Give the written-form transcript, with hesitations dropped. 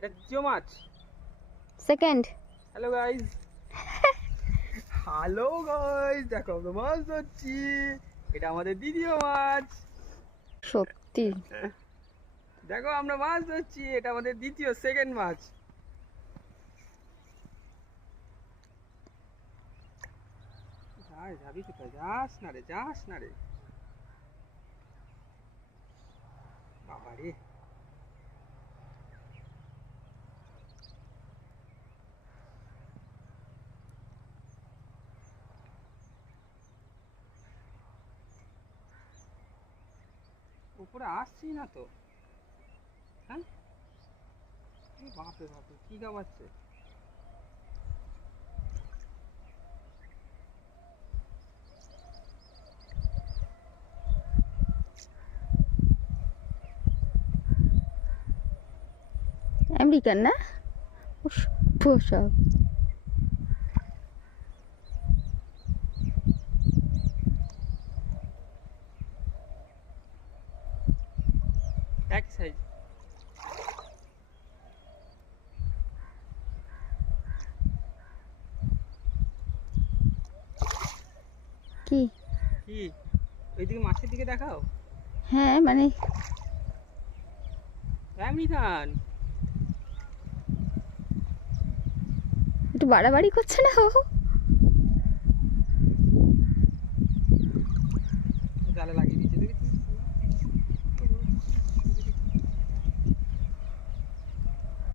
এটা দ্বিতীয় মাছ। Second. Hello guys, দেখো আমরা মাছ ধরছি। এটা আমাদের দ্বিতীয় মাছ। সত্যি দেখো আমরা মাছ ধরছি, এটা আমাদের দ্বিতীয় সেকেন্ড মাছ। যাবি কোথায়? যাস না রে, যাস না রে বাবা রে। উপরে আসছি না তো। হ্যাঁ, বাপরে বাপরে কি গাবাচ্ছে। আমেরিকান না সব। এক সাইজ। কি কি ওইদিকে মাছের দিকে দেখাও। হ্যাঁ মানে আমেরিকান। একটু বাড়াবাড়ি করছে না ও?